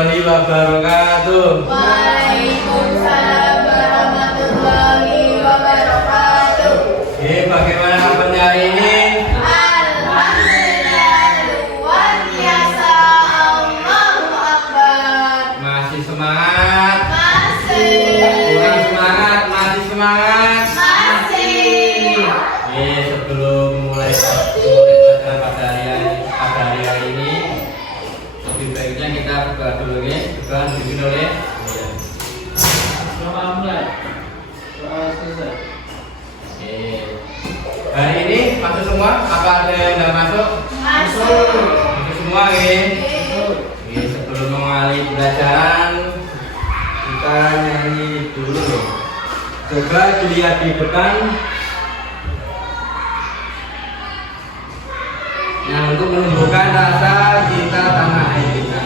warahmatullahi wabarakatuh. Waalaikumsalam warahmatullahi wabarakatuh. Bagaimana kabarnya hari ini? Alhamdulillah, luar biasa. Allahu Akbar. Masih semangat? Masih. Kurang semangat? Masih semangat? Masih. Sebelum mulai belajar pada hari ini, lebih baiknya kita berdoa dulu ya. Berdoa dipimpin oleh hari ini masuk semua? Apa ada yang tidak masuk? Masuk. Masuk semua ya. Sebelum mengawali pelajaran kita nyanyi dulu. Coba dilihat di depan. Yang untuk menumbuhkan rasa cinta tanah air kita.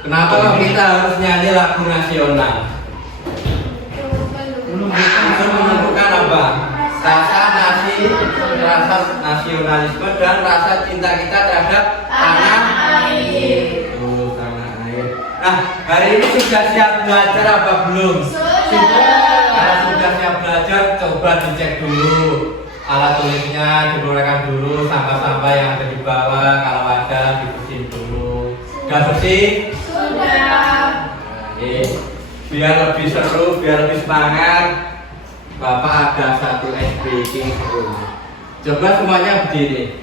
Kenapa kita harus nyanyi lagu nasional? Untuk menunjukkan apa? Rasa nasionalisme dan rasa cinta kita terhadap tanah air. Tanah air. Nah, hari ini sudah siap belajar apa belum? Kalau sudah siap belajar, coba dicek dulu alat tulisnya, dibolehkan dulu sampah-sampah yang ada di bawah. Kalau ada, dibersihin dulu. Sudah bersih? Sudah. Biar lebih seru, biar lebih semangat, Bapak ada satu ice breaking room. Coba semuanya berdiri.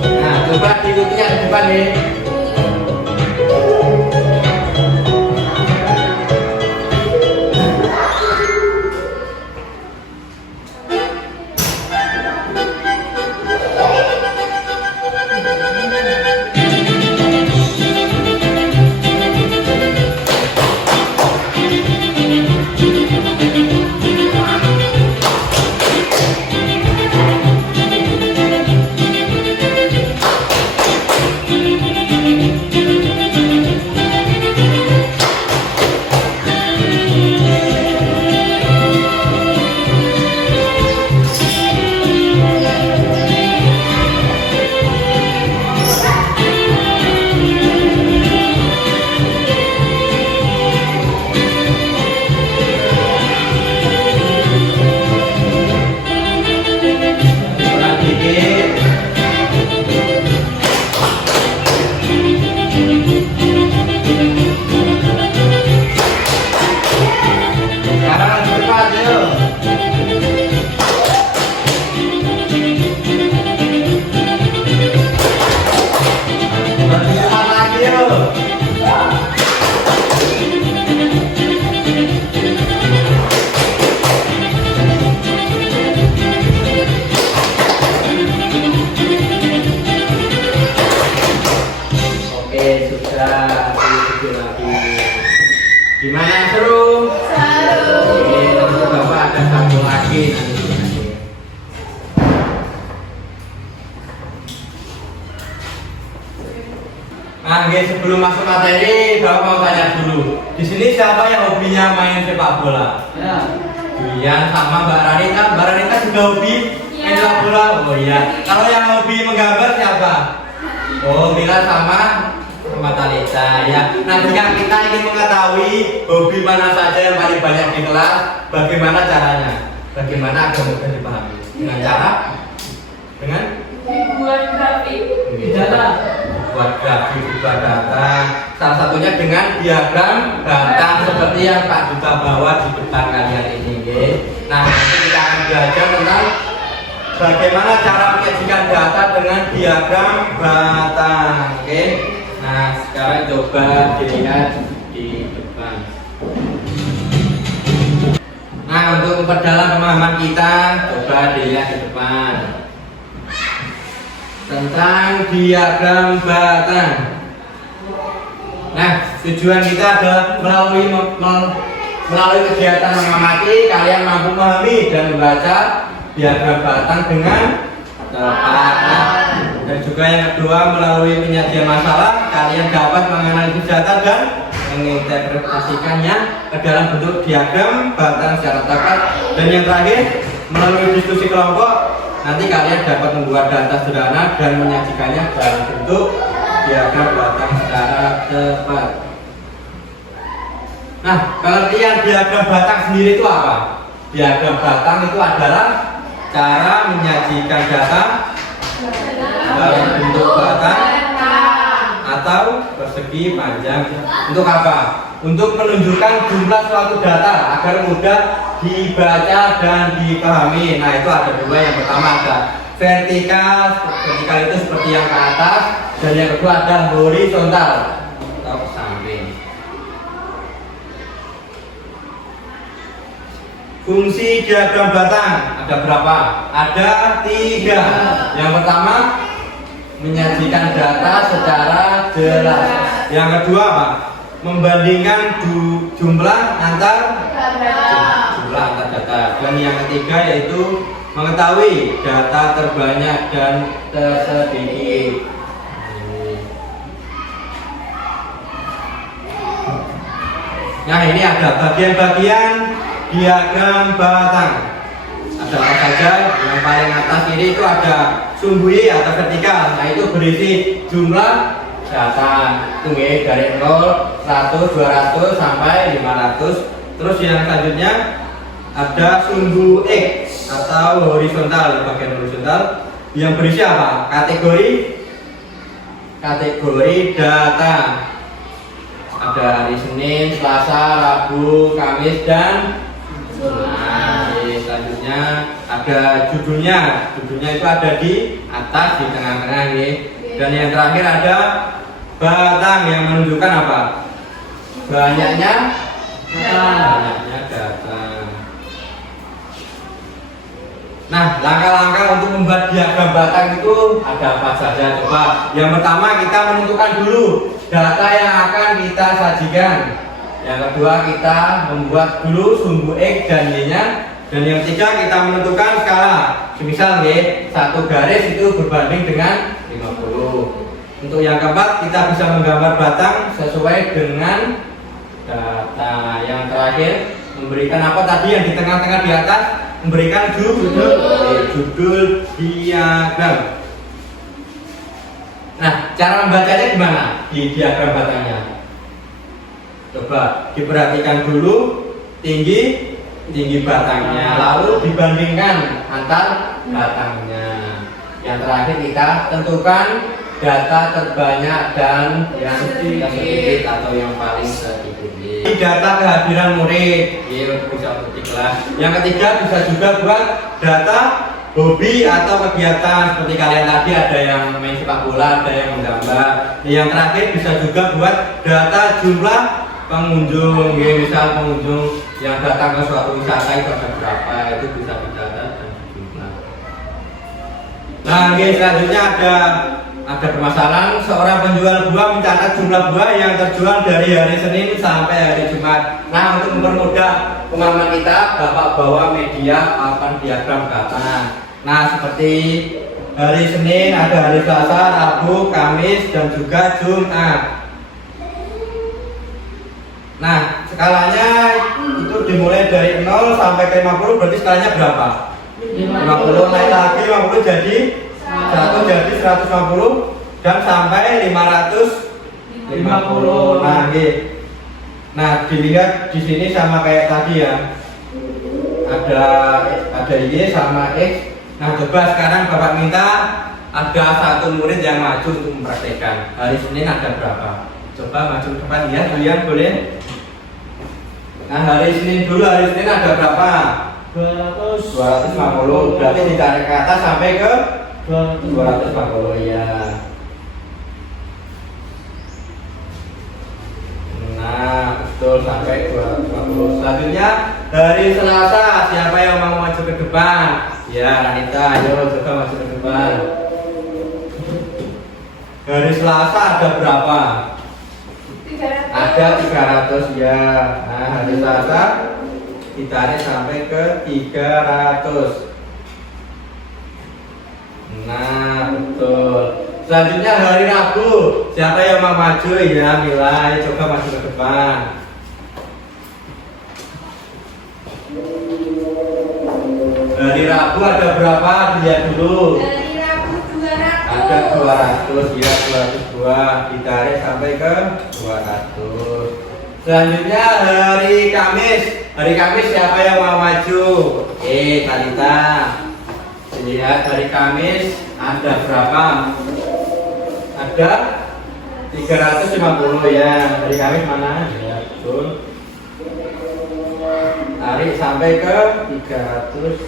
Nah, coba diikutinya di depan nih. Nanti Bapak ada satu lagi nanti. Nah, guys, sebelum masuk materi, Bapak mau tanya dulu. Di sini siapa yang hobinya main sepak bola? Ya. Dian sama Mbak Ranita. Mbak Ranita juga hobi main sepak bola. Oh iya. Kalau yang hobi menggambar siapa? Oh, Mila sama Talita ya. Nah, jika kita ingin mengetahui hobi mana saja yang paling banyak di kelas, bagaimana caranya? Bagaimana agar mudah dipahami? Dengan cara? Dengan? Buat grafik. Buat grafik, buat data. Salah satunya dengan diagram data seperti yang Pak Duta bawa di depan kalian ini. Okay? Nah, nanti kita akan belajar tentang bagaimana cara menyajikan data dengan diagram data. Oke? Okay? Nah, sekarang coba dilihat di depan. Nah, untuk memperdalam pemahaman kita, coba dilihat di depan tentang diagram batang. Nah, tujuan kita adalah melalui kegiatan mengamati, kalian mampu memahami dan membaca diagram batang dengan tepat. Nah, dan juga yang kedua, melalui penyajian masalah, kalian dapat menganalisis data dan menginterpretasikannya ke dalam bentuk diagram batang secara tepat. Dan yang terakhir, melalui diskusi kelompok, nanti kalian dapat membuat data sederhana dan menyajikannya dalam bentuk diagram batang secara tepat. Nah, pengertian diagram batang sendiri itu apa? Diagram batang itu adalah cara menyajikan data dalam bentuk batang atau persegi panjang. Untuk apa? Untuk menunjukkan jumlah suatu data agar mudah dibaca dan dipahami. Nah, itu ada dua. Yang pertama ada vertikal. Vertikal itu seperti yang ke atas, dan yang kedua ada horizontal atau ke samping. Fungsi diagram batang ada berapa? Ada 3. Yang pertama, menyajikan data secara jelas. Yang kedua apa? Membandingkan jumlah antar data. Dan yang ketiga yaitu mengetahui data terbanyak dan tersedikit. Nah, ini ada bagian-bagian diagram batang. Ada apa saja? Yang paling atas ini itu ada sumbu Y atau vertikal. Nah, itu berisi jumlah data. Tunggu dari 0, 100, 200 sampai 500. Terus yang selanjutnya ada sumbu X atau horizontal, bagian horizontal yang berisi apa? Kategori data. Ada hari Senin, Selasa, Rabu, Kamis, dan selanjutnya ada judulnya. Judulnya itu ada di atas, di tengah-tengah ini. Dan yang terakhir ada batang yang menunjukkan apa? Banyaknya data. Nah, langkah-langkah untuk membuat diagram batang itu ada apa saja? Coba. Yang pertama, kita menentukan dulu data yang akan kita sajikan. Yang kedua, kita membuat dulu sumbu X dan Y-nya. Dan yang ketiga, kita menentukan skala. Misal satu garis itu berbanding dengan 50. Untuk yang keempat, kita bisa menggambar batang sesuai dengan data. Yang terakhir, memberikan apa tadi yang di tengah-tengah di atas? Memberikan judul diagram. Nah, cara membacanya gimana di diagram batangnya? Coba diperhatikan dulu tinggi batangnya, lalu dibandingkan antar batangnya. Yang terakhir, kita tentukan data terbanyak dan yang sedikit atau yang paling sedikit. Data kehadiran murid, bisa untuk di kelas. Yang ketiga, bisa juga buat data hobi atau kegiatan seperti kalian tadi, ada yang main sepak bola, ada yang menggambar. Yang terakhir, bisa juga buat data jumlah pengunjung, misal pengunjung yang datang ke suatu wisata itu ada berapa, itu bisa didata dan jumlah. Nah, selanjutnya ada ada permasalahan seorang penjual buah mencatat jumlah buah yang terjual dari hari Senin sampai hari Jumat. Nah, untuk mempermudah pemahaman kita, Bapak bawa media akan diagram ke atas. Nah, seperti hari Senin ada hari Selasa, Rabu, Kamis, dan juga Jumat. Nah, skalanya itu dimulai dari 0 sampai ke 50, berarti skalanya berapa? 50 naik lagi 50 jadi 100 jadi 150 dan sampai 550. Nah, gitu. Nah, dilihat di sini sama kayak tadi ya. Ada Y sama X. Nah, coba sekarang Bapak minta ada satu murid yang maju untuk mempraktekkan. Hari Senin ada berapa? Coba maju ke depan ya, kalian boleh. Nah, hari Senin dulu, hari Senin ada berapa? 250. Berarti ditarik ke atas sampai ke 250 ya. Nah, betul sampai 250. Selanjutnya hari Selasa, siapa yang mau maju ke depan? Ya, Ranita, ayo coba maju ke depan. Hari Selasa ada berapa? 300. Ada 300 ya. Nah, hari Selasa ditarik sampai ke 300. Nah, betul. Selanjutnya hari Rabu, siapa yang mau maju ya? Nilai, coba maju ke depan. Hari Rabu ada berapa? Lihat dulu. Dari Rabu 200. Ada 200 ya, 202 ditarik sampai ke 200. Selanjutnya hari Kamis. Hari Kamis siapa yang mau maju? Talita. Lihat hari Kamis ada berapa? Ada 350 ya. Hari Kamis mana? Ya, betul. Tarik sampai ke 350.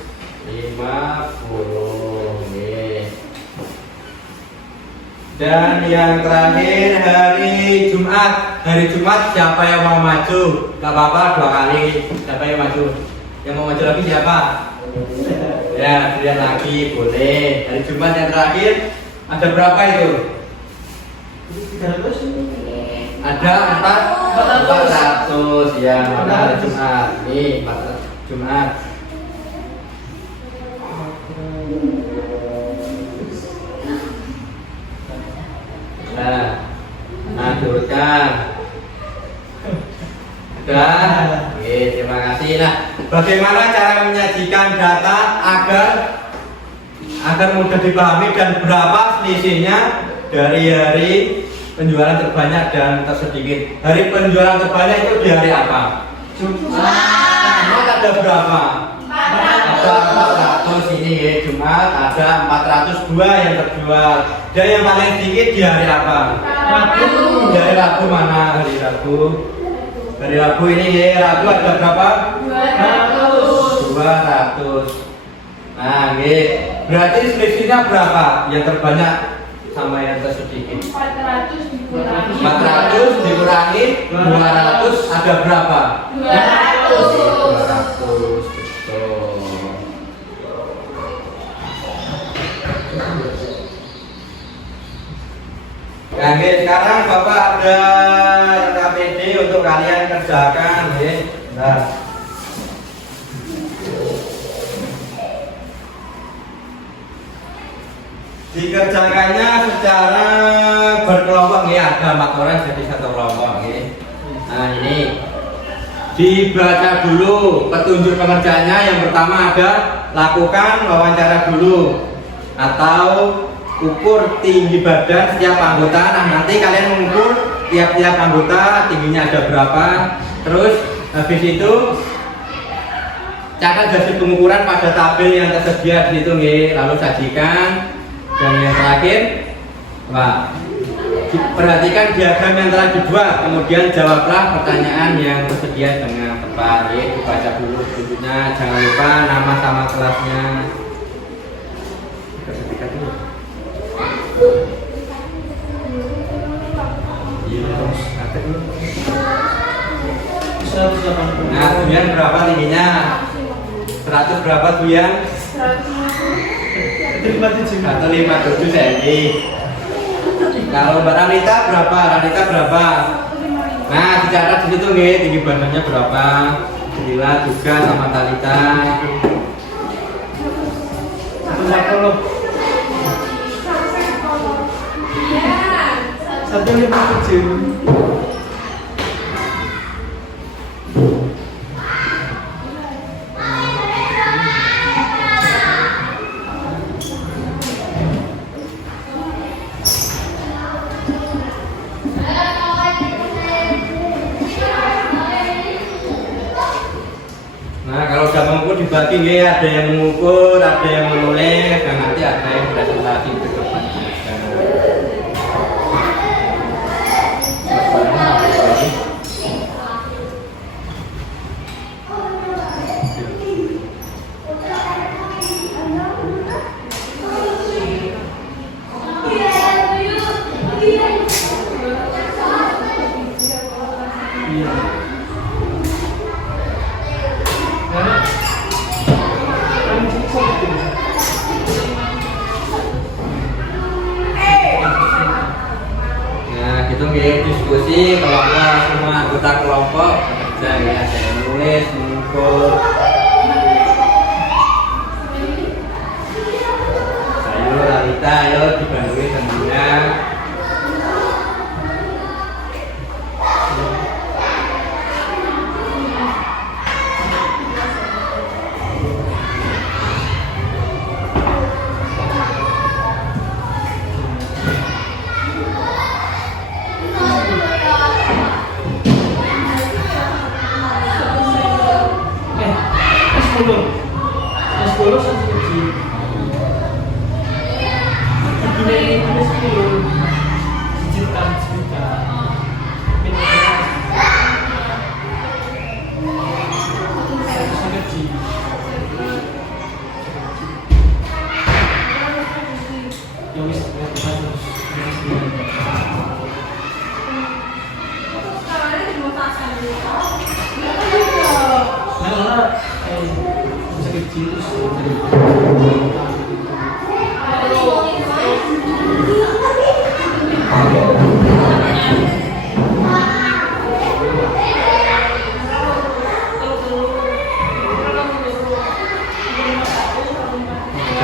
Dan yang terakhir hari Jumat. Hari Jumat siapa yang mau maju? Gak apa-apa, 2 kali. Siapa yang maju? Yang mau maju lagi siapa? Ya, lihat lagi boleh. Hari Jumat yang terakhir ada berapa itu? 300. Ada 400 ya. Mana hari Jumat? Nih 400 Jumat. Nah, turutkan. Sudah. Oke, terima kasih. Nah, bagaimana cara menyajikan data agar mudah dipahami dan berapa selisihnya dari hari penjualan terbanyak dan tersedikit? Hari penjualan terbanyak itu di hari apa? Jumat ada berapa? 400. Ada 400 ini ya, Jumat ada 402 yang terjual. Dan yang paling sedikit di hari apa? Rabu. Di hari Rabu mana? Hari Rabu. Hari Rabu ini ya, Rabu ada berapa? 200. Nah, berarti selisihnya berapa? Yang terbanyak sama yang tersedikit? 400 dikurangi 200 ada berapa? 200. Betul. Nah, sekarang Bapak ada KPD untuk kalian kerjakan ya. Nah. Dikerjakannya secara berkelompok ya, ada 4 orang jadi 1 kelompok ya. Nah, ini dibaca dulu petunjuk pengerjaannya. Yang pertama ada lakukan wawancara dulu atau ukur tinggi badan setiap anggota. Nah, nanti kalian mengukur tiap-tiap anggota tingginya ada berapa. Terus habis itu catat hasil pengukuran pada tabel yang tersedia di situ nih. Lalu sajikan. Dan yang terakhir, perhatikan diagram yang telah dibuat, kemudian jawablah pertanyaan yang tersedia dengan tepat. Dibaca dulu petunjuknya, jangan lupa nama sama kelasnya. Nah, Duyan berapa tingginya? 100 berapa Duyan? 157 cm. Kalau Mbak Ranita berapa? Ranita berapa? Nah, dicatat di situ nggih, tinggi badannya berapa? Lila juga sama Talita. 157. Nah, kalau udah mengukur dibagi ya, ada yang mengukur, ada yang menulis, dan nanti ada yang presentasi ke depan. Nah, gitu nggih, diskusi kelompok, semua anggota kelompok bekerja ya, ada yang menulis, mengukur. Ayo Lalita, ayo dibantu tentunya.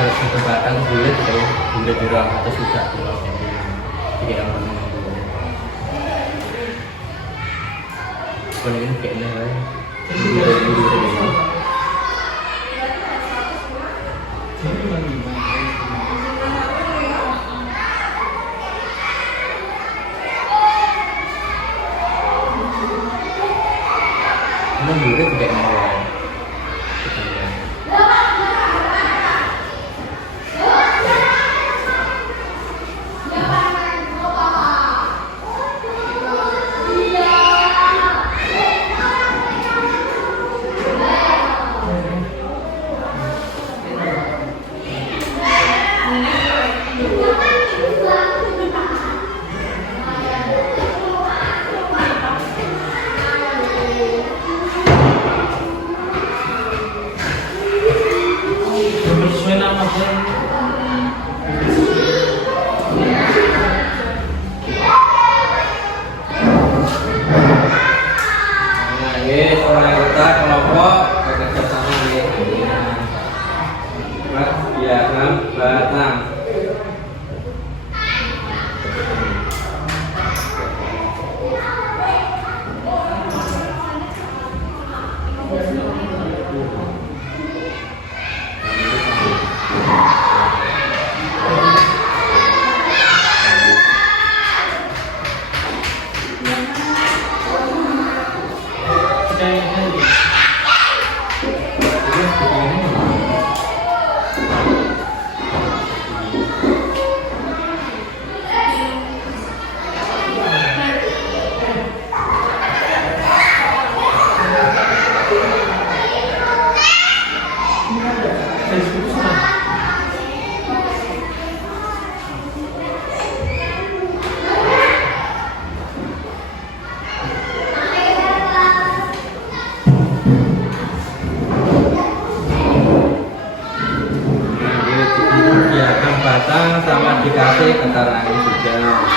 Kesempatan bulat itu bulat di ruang atas juga di ruang tiga yang mana ini kayaknya ini bulat tidak mau sama dikasih keterangan juga.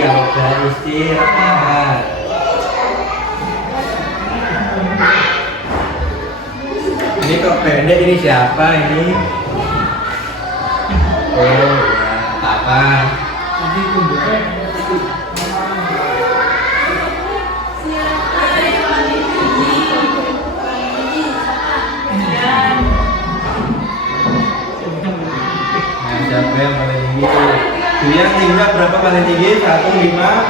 kalau udah istirahat. Ini kok pendek, ini siapa ini? Oh ya, apa? Nanti kumpulnya. Nah, siapa yang paling tinggi? Dia tinggal berapa paling tinggi? 1,5. Gimana?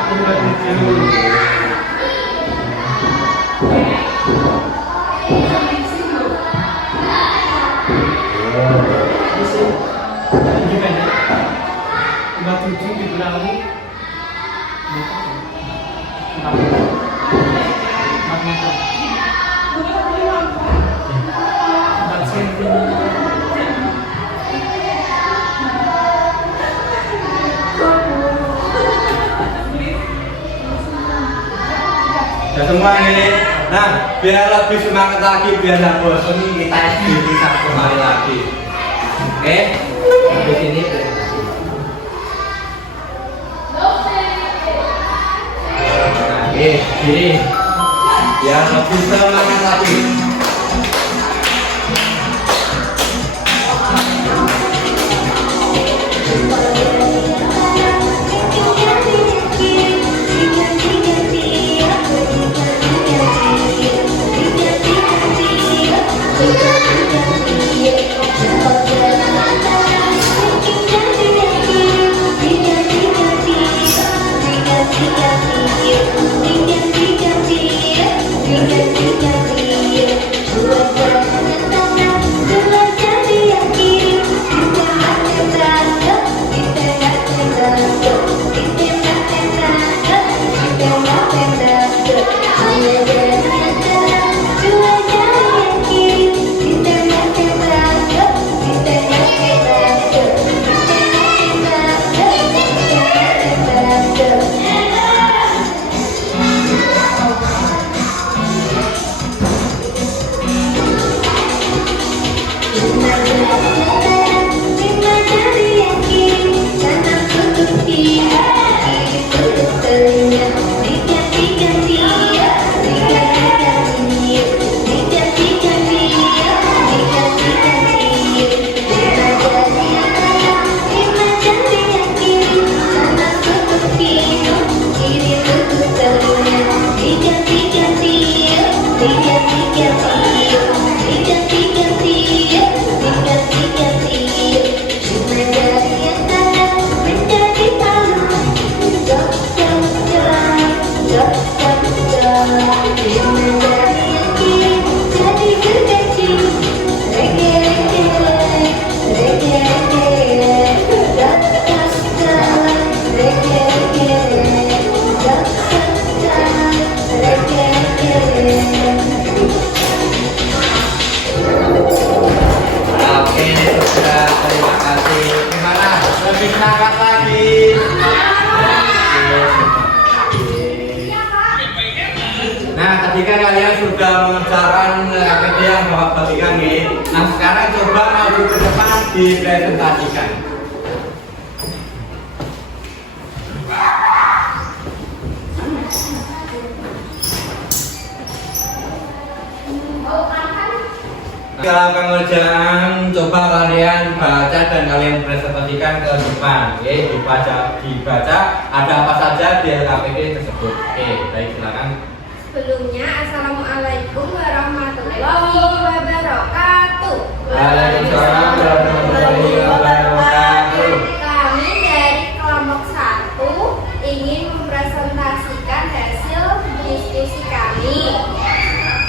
57 dibilang lagi. 4 meter. 4 cm. Ya semua ini. Nah, biar lebih semangat lagi, biar nggak bosan kita ikuti satu kali lagi. Oke, habis ini. Nah, gini. Biar lebih semangat lagi. Sudah mengerjakan KPD yang Bapak bagikan nih. Nah sekarang coba maju ke depan dipresentasikan. Dalam pengerjaan coba kalian baca dan kalian presentasikan ke depan. Oke, dibaca ada apa saja di LKPD tersebut. Oke, baik silakan. Sebelumnya, Assalamualaikum warahmatullahi wabarakatuh. Waalaikumsalam warahmatullahi wabarakatuh. Kami dari kelompok 1 ingin mempresentasikan hasil diskusi kami.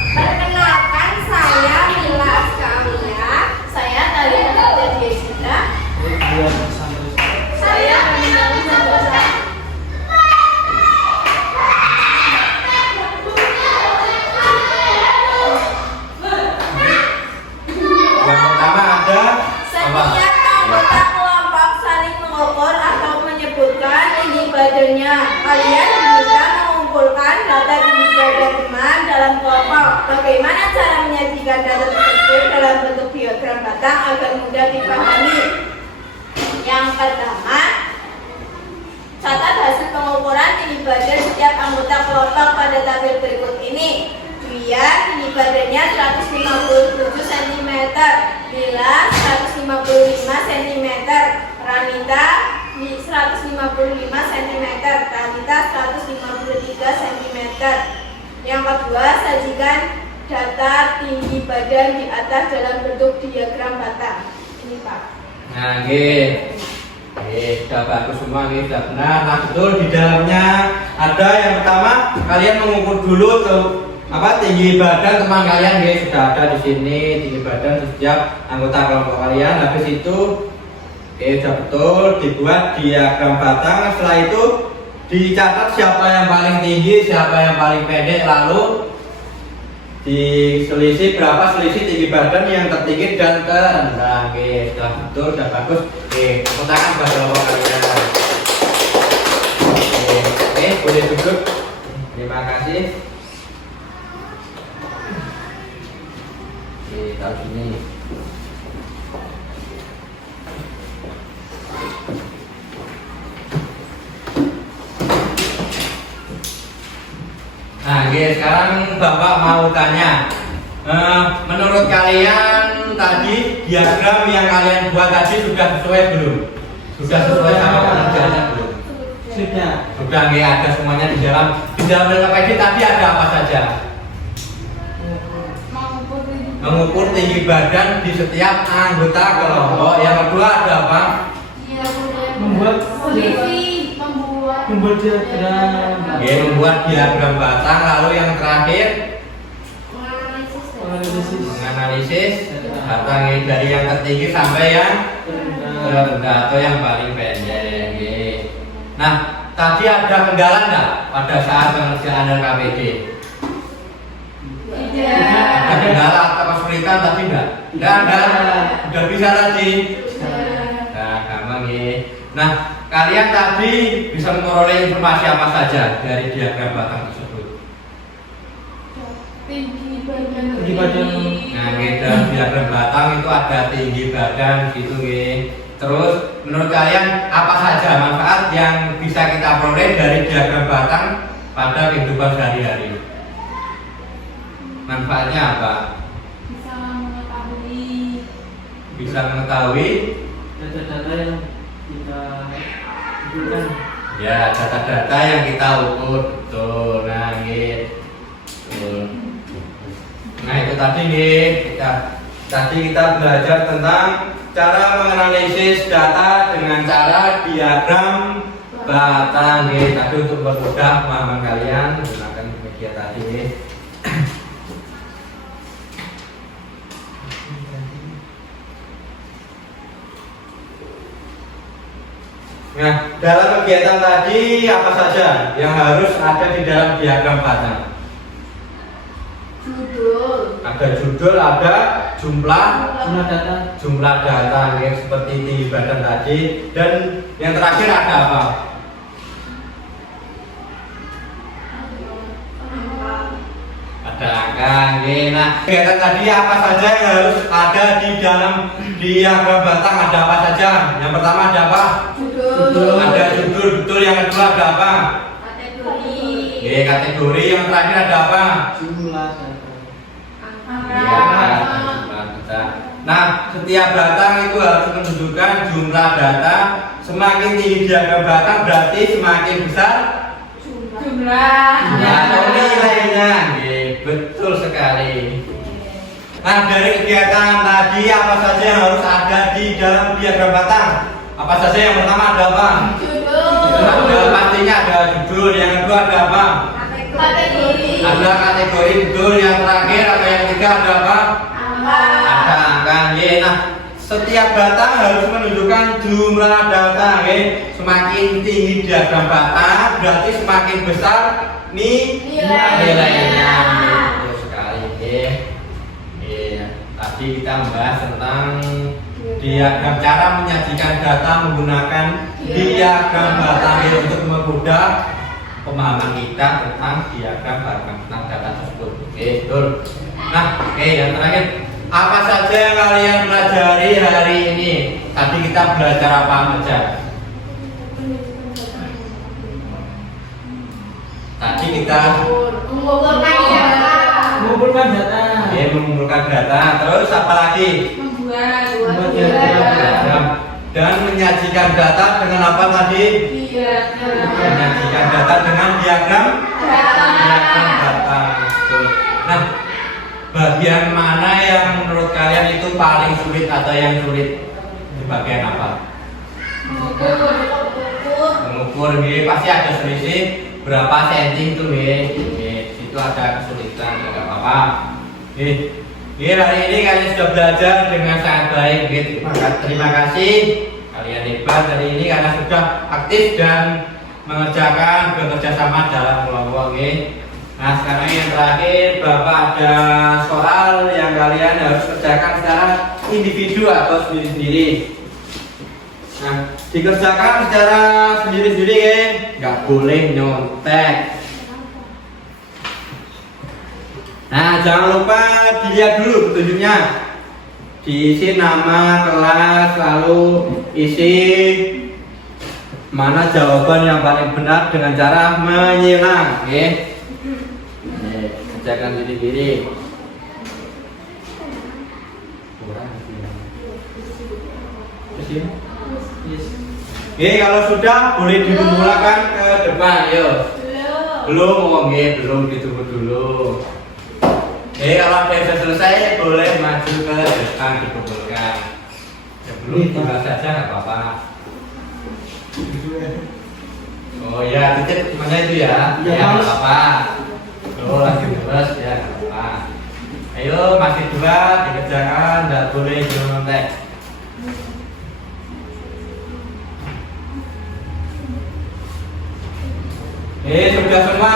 Perkenalkan, saya Mila Askalia. Saya Talita Jessica. Saya Yang pertama ada setiap anggota kelompok saling mengukur atau menyebutkan tinggi badannya. Kalian bisa mengumpulkan data tinggi badan teman dalam kelompok. Bagaimana cara menyajikan data tersebut dalam bentuk diagram batang agar mudah dipahami? Yang pertama, Catat hasil pengukuran tinggi badan setiap anggota kelompok pada tabel berikut ini. Dria tinggi badannya 157 cm, Lila 155 cm, Ranita 155 cm, Talita 153 cm. Yang kedua, sajikan data tinggi badan di atas dalam bentuk diagram batang. Ini Pak. Nah, sudah bagus semua, sudah benar. Nah, betul di dalamnya ada yang pertama kalian mengukur dulu tuh tinggi badan teman kalian, sudah ada di sini tinggi badan setiap anggota kelompok kalian. Habis itu sudah betul dibuat diagram batang. Setelah itu dicatat siapa yang paling tinggi, siapa yang paling pendek, lalu diselisih berapa selisih tinggi badan yang tertinggi dan terendah. Sudah betul, sudah bagus. Kotakan buat kelompok kalian. Boleh duduk. Terima kasih. Taruh sini. Nah, sekarang Bapak mau tanya, menurut kalian tadi diagram yang kalian buat tadi sudah sesuai belum? Sudah sesuai sama pengerjaannya belum? Sudah. Sudah, ada semuanya di dalam LKPD tadi ada apa saja? Mengukur tinggi badan di setiap anggota kelompok. Yang kedua ada apa? Membuat diagram. Membuat diagram batang. Lalu yang terakhir menganalisis batang dari yang tertinggi sampai yang terendah atau yang paling pendek. Nah, tadi ada kendala nggak pada saat pengerjaan LKPD? Ada kendala atau kesulitan tadi enggak? Enggak ada. Udah bisa tadi. Nah, gampang ya. Nah, kalian tadi bisa memperoleh informasi apa saja dari diagram batang tersebut? Tinggi badan. Nah, dalam diagram batang itu ada tinggi badan gitu ya. Terus menurut kalian apa saja manfaat yang bisa kita peroleh dari diagram batang pada kehidupan sehari-hari? Manfaatnya apa? Bisa mengetahui Data-data yang kita butuhkan. ya, data-data yang kita ukur. Betul. Nah, gitu. Nah, itu tadi kita belajar tentang cara menganalisis data dengan cara diagram batang. Tadi untuk mempermudah pemahaman kalian menggunakan media tadi. Nah, dalam kegiatan tadi apa saja yang harus ada di dalam diagram batang? Judul. Ada judul, ada jumlah data ya, seperti tinggi badan tadi, dan yang terakhir ada apa? Ada angka. Nah, kegiatan tadi apa saja yang harus ada di dalam diagram batang? Ada apa saja? Yang pertama ada apa? Judul. Ada judul, betul. Yang kedua ada apa? Kategori. Kategori. Yang terakhir ada apa? jumlah data. Iya, jumlah data. Nah, setiap batang itu harus menunjukkan jumlah data. Semakin tinggi diagram batang berarti semakin besar Jumlah. atau nilainya. Betul sekali. Nah, dari kegiatan tadi apa saja yang harus ada di dalam diagram batang? Apa saja? Yang pertama ada apa? Judul. Pastinya ada judul. Yang kedua ada apa? Kategori. Ada kategori, betul. Yang terakhir atau yang ketiga ada apa? Angka. Ada angka. Nah, setiap batang harus menunjukkan jumlah data. Semakin tinggi diagram batang berarti semakin besar nilainya. Betul sekali. Tadi kita membahas tentang diagram, cara menyajikan data menggunakan diagram batang untuk mempermudah pemahaman kita tentang diagram batang, tentang data tersebut. Betul. Nah, yang terakhir, apa saja yang kalian pelajari hari ini? Tadi kita belajar apa saja? Tadi kita Mengumpulkan data. mengumpulkan data. Terus apa lagi? Membuat Diagram. Dan menyajikan data dengan apa tadi? Menyajikan data dengan diagram data. Betul. Nah, bagian mana yang menurut kalian itu paling sulit atau yang sulit? Di bagian apa? Mengukur, pasti ada selisih berapa senti itu, itu ada kesulitan, nggak apa-apa. Hari ini kalian sudah belajar dengan sangat baik, terima kasih. Kalian hebat hari ini karena sudah aktif dan mengerjakan bekerja sama dalam kelompok. Nah, sekarang yang terakhir, Bapak ada soal yang kalian harus kerjakan secara individu atau sendiri-sendiri. Nah, dikerjakan secara sendiri-sendiri, nggak boleh nyontek. Nah, jangan lupa dilihat dulu petunjuknya. Diisi nama, kelas, lalu isi mana jawaban yang paling benar dengan cara menyilang. Kerjakan sendiri-sendiri. Kalau sudah boleh dimulakan ke depan, yuk. Belum, belum ditunggu dulu. Kalau ada yang sudah selesai boleh maju ke depan dikumpulkan. Belum tinggal saja nggak apa-apa. Oh ya, titik mana itu ya? Ya nggak apa-apa. Lagi terus ya nggak apa-apa. Ayo masih dua dikerjakan, nggak boleh nyontek. Sudah semua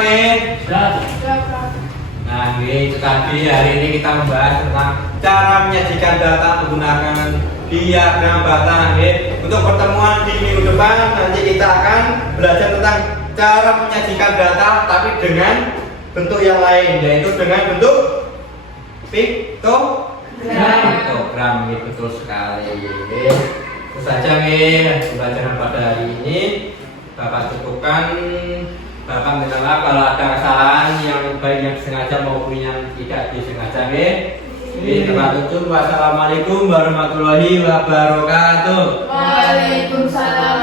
Nah, itu tadi hari ini kita membahas tentang cara menyajikan data menggunakan diagram data. Untuk pertemuan di minggu depan nanti kita akan belajar tentang cara menyajikan data tapi dengan bentuk yang lain, yaitu dengan bentuk piktogram. Betul sekali. Itu saja pembelajaran pada hari ini. Bapak cukupkan. Bapak minta maaf kalau ada kesalahan yang baik yang disengaja maupun yang tidak disengaja. Terima kasih. Wassalamualaikum warahmatullahi wabarakatuh. Waalaikumsalam.